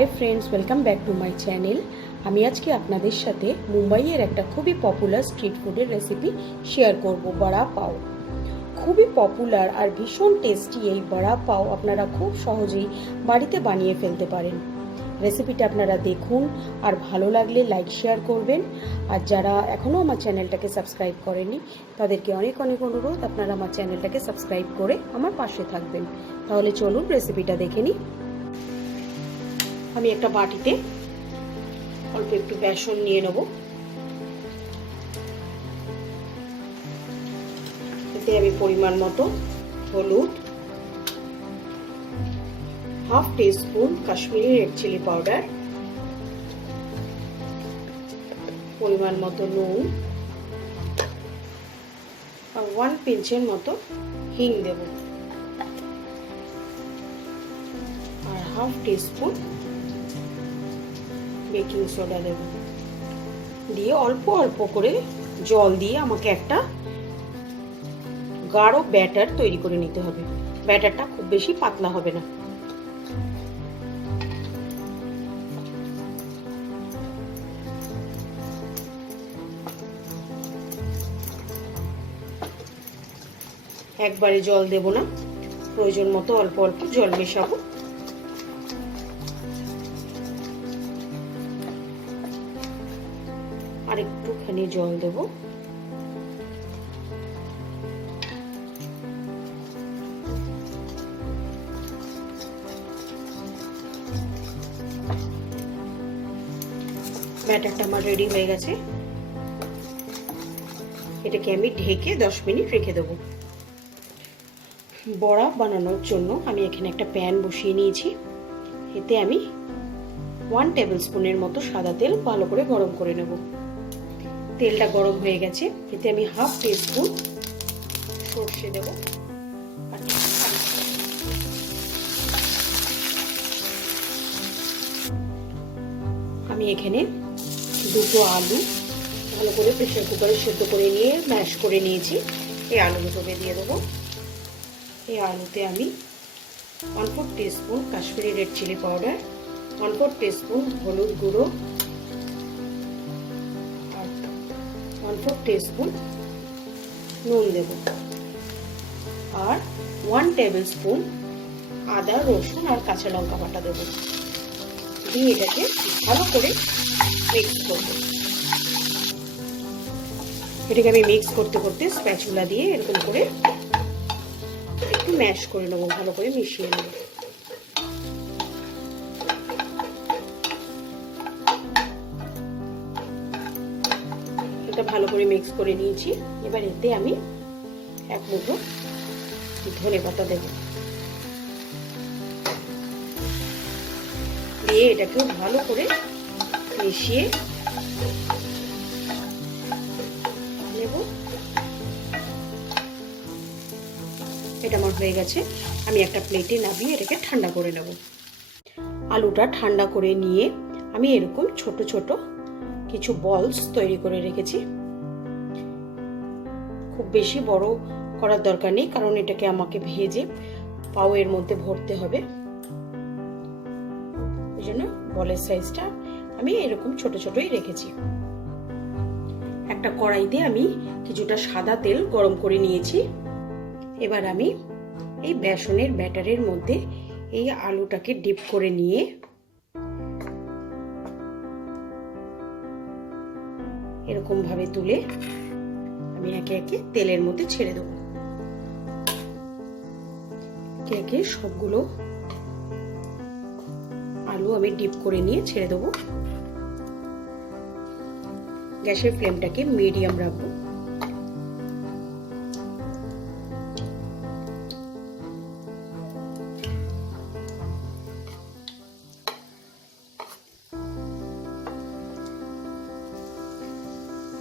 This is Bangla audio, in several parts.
Hi friends, welcome back to my channel. আমি আজকে আপনাদের সাথে মুম্বাইয়ের একটা খুবই পপুলার স্ট্রিট ফুডের রেসিপি শেয়ার করব, বড়া পাও। খুবই পপুলার আর ভীষণ টেস্টি এই বড়া পাও আপনারা খুব সহজেই বাড়িতে বানিয়ে ফেলতে পারেন। রেসিপিটা আপনারা দেখুন আর ভালো লাগলে লাইক শেয়ার করবেন। আর যারা এখনও আমার চ্যানেলটাকে সাবস্ক্রাইব করেননি তাদেরকে অনেক অনেক অনুরোধ, আপনারা আমার চ্যানেলটাকে সাবস্ক্রাইব করে আমার পাশে থাকবেন। তাহলে চলুন রেসিপিটা দেখে নিই। আমি একটা বাটিতে অল্প একটু বেসন নিয়ে নেব। এতে আমি পরিমাণ মতো হলুদ, half teaspoon Kashmiri red chilli powder, পরিমাণ মতো নুন আর 1 পিঞ্চের মতো হিং দেব আর হাফ টিস্পুন বেকিং সোডা দেব। দিয়ে অল্প অল্প করে জল দিয়ে আমাকে একটা গাঢ় ব্যাটার তৈরি করে নিতে হবে। ব্যাটারটা খুব বেশি পাতলা হবে না। একবারে জল দেব না, প্রয়োজন মতো অল্প অল্প জল মেশাবো। আর একটুখানি জল দেব। ব্যাটারটা আমার রেডি হয়ে গেছে। এটাকে আমি ঢেকে 10 মিনিট রেখে দেবো। বড়া বানানোর জন্য আমি এখানে একটা প্যান বসিয়ে নিয়েছি। এতে আমি 1 টেবিল স্পুনের মতো সাদা তেল ভালো করে গরম করে নেব। তেলটা গরম হয়ে গেছে। এতে আমি হাফ টিস্পুন সর্ষে দেব। আমি এখানে দুটো আলু ভালো করে প্রেসার কুকারে সেদ্ধ করে নিয়ে ম্যাশ করে নিয়েছি। এই আলু দুটোকে দিয়ে দেবো। এই আলুতে আমি 1/4 teaspoon Kashmiri red chilli powder, 1/4 teaspoon হলুদ গুঁড়ো আর 1/4 টিস্পুন নুন দেব আর 1 টেবিল স্পুন আদা, রসুন আর কাঁচা লঙ্কা বাটা দেব। দিয়ে এটাকে ভালো করে মিক্স করব। এটাকে আমি মিক্স করতে করতে স্প্যাচুলা দিয়ে এরকম করে একটু ম্যাশ করে নেবো, ভালো করে মিশিয়ে নেব। এটা ভালো করে মিক্স করে নিয়েছি। এবার এতে আমি 1 মুঠো ধনেপাতা দেব। দিয়ে এটাকে ভালো করে মিশিয়ে নেব। এটা আমার হয়ে গেছে। আমি একটা প্লেটে নামিয়ে এটাকে ঠান্ডা করে নেব। আলুটা ঠান্ডা করে নিয়ে আমি এরকম ছোট ছোট কিছু বলস তৈরি করে রেখেছি। খুব বেশি বড় করার দরকার নেই, কারণ এটাকে আমাকে ভেজে পাও এর মধ্যে ভরতে হবে। এই জন্য বলের সাইজটা আমি এরকম ছোট ছোটই রেখেছি। একটা কড়াইতে আমি কিছুটা সাদা তেল গরম করে নিয়েছি। এবার আমি এই বেসনের ব্যাটারের মধ্যে এই আলুটাকে ডিপ করে নিয়ে এরকম ভাবে তুলে আমি একে একে তেলের মধ্যে ছেড়ে দেবো। একে একে সবগুলো আলু আমি ডিপ করে নিয়ে ছেড়ে দেবো। গ্যাসের ফ্লেমটাকে মিডিয়াম রাখবো।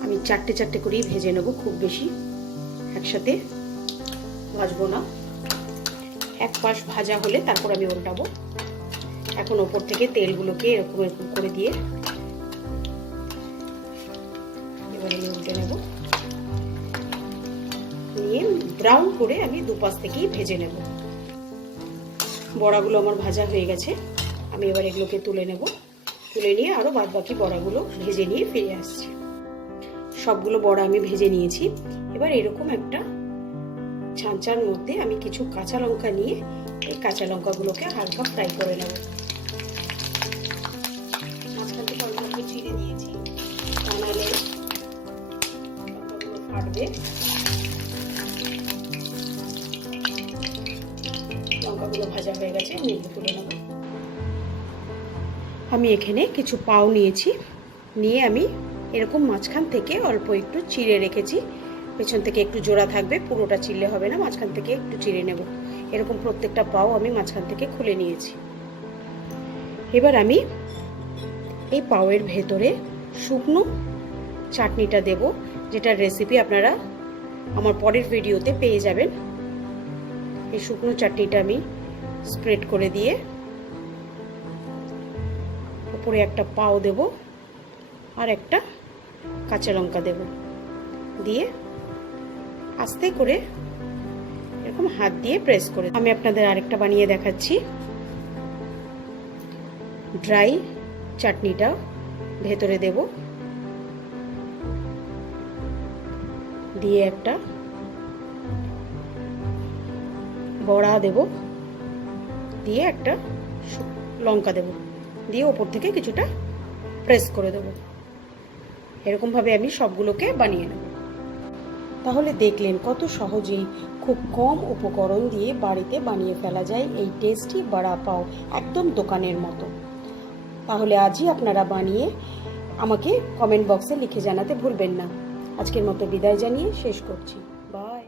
আমি চারটে চারটে করেই ভেজে নেব, খুব বেশি একসাথে ভাজবো না। এক পাশ ভাজা হলে তারপর আমি উল্টাবো। এখন ওপর থেকে তেলগুলোকে এরকম এরকম করে দিয়ে এবার আমি উল্টে নেব। নিয়ে ব্রাউন করে আমি দুপাশ থেকেই ভেজে নেব। বড়াগুলো আমার ভাজা হয়ে গেছে। আমি এবার এগুলোকে তুলে নেব। তুলে নিয়ে আরও বাদবাকি বড়াগুলো ভেজে নিয়ে ফিরে আসছি। সবগুলো বড়া আমি ভেজে নিয়েছি। এবার এরকম একটা ছাঁচার মধ্যে আমি কিছু কাঁচা লঙ্কা নিয়ে এই কাঁচা লঙ্কাগুলোকে হালকা ফ্রাই করে নেব। মাঝখান থেকে অল্প চিড়ে দিয়েছি, নাহলে লঙ্কাগুলো ফাটবে। লঙ্কাগুলো ভাজা হয়ে গেছে, আমি এগুলো তুলে নেব। আমি এখানে কিছু পাও নিয়েছি, নিয়ে আমি এরকম মাঝখান থেকে অল্প একটু চিড়ে রেখেছি। পেছন থেকে একটু জোড়া থাকবে, পুরোটা চিড়লে হবে না, মাঝখান থেকে একটু চিড়ে নেব। এরকম প্রত্যেকটা পাও আমি মাঝখান থেকে খুলে নিয়েছি। এবার আমি এই পাওয়ের ভেতরে শুকনো চাটনিটা দেব, যেটার রেসিপি আপনারা আমার পরের ভিডিওতে পেয়ে যাবেন। এই শুকনো চাটনিটা আমি স্প্রেড করে দিয়ে উপরে একটা পাও দেব আর একটা কাঁচা লঙ্কা দেব, দিয়ে আস্তে করে এরকম হাত দিয়ে প্রেস করে আমি আপনাদের আরেকটা বানিয়ে দেখাচ্ছি। ড্রাই চাটনিটা ভেতরে দেব, দিয়ে একটা বড়া দেব, দিয়ে একটা লঙ্কা দেব, দিয়ে ওপর থেকে কিছুটা প্রেস করে দেব। এরকমভাবে আমি সবগুলোকে বানিয়ে নেব। তাহলে দেখলেন কত সহজেই খুব কম উপকরণ দিয়ে বাড়িতে বানিয়ে ফেলা যায় এই টেস্টি বড়া পাও, একদম দোকানের মতো। তাহলে আজই আপনারা বানিয়ে আমাকে কমেন্ট বক্সে লিখে জানাতে ভুলবেন না। আজকের মতো বিদায় জানিয়ে শেষ করছি। বাই।